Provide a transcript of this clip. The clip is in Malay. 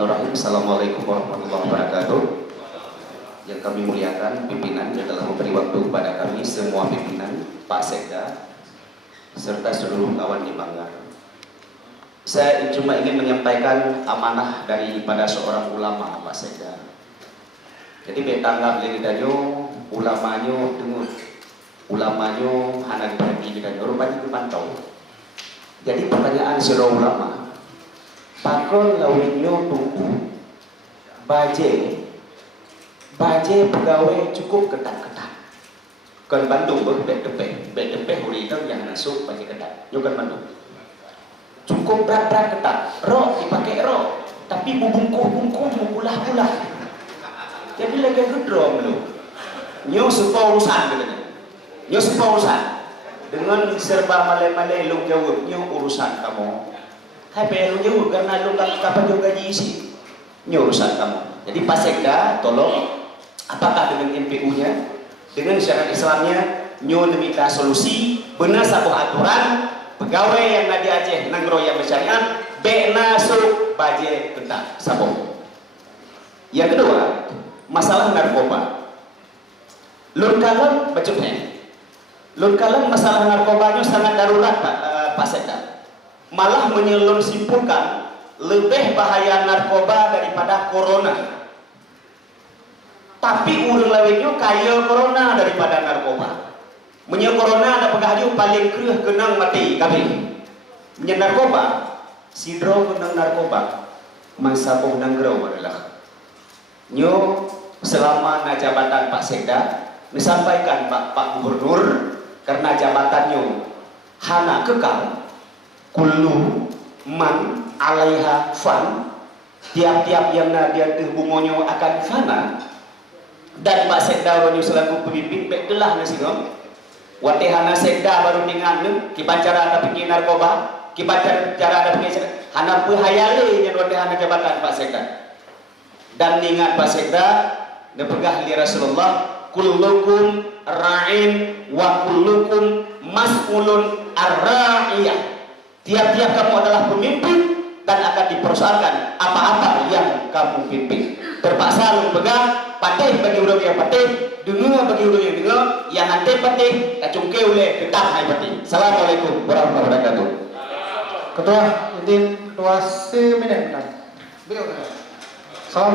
Bismillahirrahmanirrahim. Assalamualaikum warahmatullahi wabarakatuh. Yang kami muliakan pimpinan yang telah memberi waktu kepada kami semua pimpinan, Pak Sekda, serta seluruh kawan di Manggar. Saya cuma ingin menyampaikan amanah daripada seorang ulama, Pak Sekda. Jadi betanggap lagi danyo, ulamanya dengut, ulamanya hana diperhati dan rupanya dipantau. Jadi pertanyaan seorang ulama, pakon lawinyo tunggu baje pegawai cukup ketat-ketat. Kan Bandung bek-depeh huritan yang masuk baje ketat. Yo kan Bandung. Cukup berat-berat ketat. Rok dipakai rok, tapi bungkuh-bungkuh mukulah-kulah. Jadi lagi gedrom lu. Nyo sepa urusan katanya. Nyo sepa urusan. Dengan serba male-male lu jawab nyo urusan kamu. Hai lu jawab karena lu kapan juga gaji isi. Nyo urusan kamu. Jadi Pak Sekda tolong, apakah dengan MPU-nya, dengan syariat Islamnya, nyo minta solusi, benar sebuah aturan, pegawai yang nadi Aceh nangro yang bersyariat, bena suk baje ketat sabong. Yang kedua, masalah narkoba. Lun kalam bacutnya. Lun kalam masalah narkobanya sangat darurat Pak Sekda. Malah menyelon simpulkan lebih bahaya narkoba daripada corona. Tapi urang lawinyo kaya corona daripada narkoba. Menye corona ada pegahju paling kreuh kenang mati kabeh. Menye narkoba, sidro kenang narkoba, masabuh nanggrau adalah. Nyo selama na jabatan Pak Sekda disampaikan Pak Gubernur karena jabatannya hana kekal, kullu man alaiha fan, tiap-tiap yang dia bungonyo akan fana. Dan Pak Sekda baru selaku pemimpin bekelah nasigom watehana Sekda baru ningan kipacara ada pikir narkoba, kipacara ada pikir hana pu hayale nya watehana jabatan Pak Sekda. Dan ingat Pak Sekda nepegah li Rasulullah, kullukum ra'in wa kullukum mas'ulun ar-ra'iyah. Tiap-tiap kamu adalah pemimpin dan akan dipersoalkan apa-apa yang kamu pimpin. Terpaksa lu pegang patih bagi orang yang patih, dengar bagi orang yang dengar, yang nanti patih kacungke oleh ketah hai patih. Assalamualaikum warahmatullahi wabarakatuh. Ketua, izin ketua seminit. Beliau.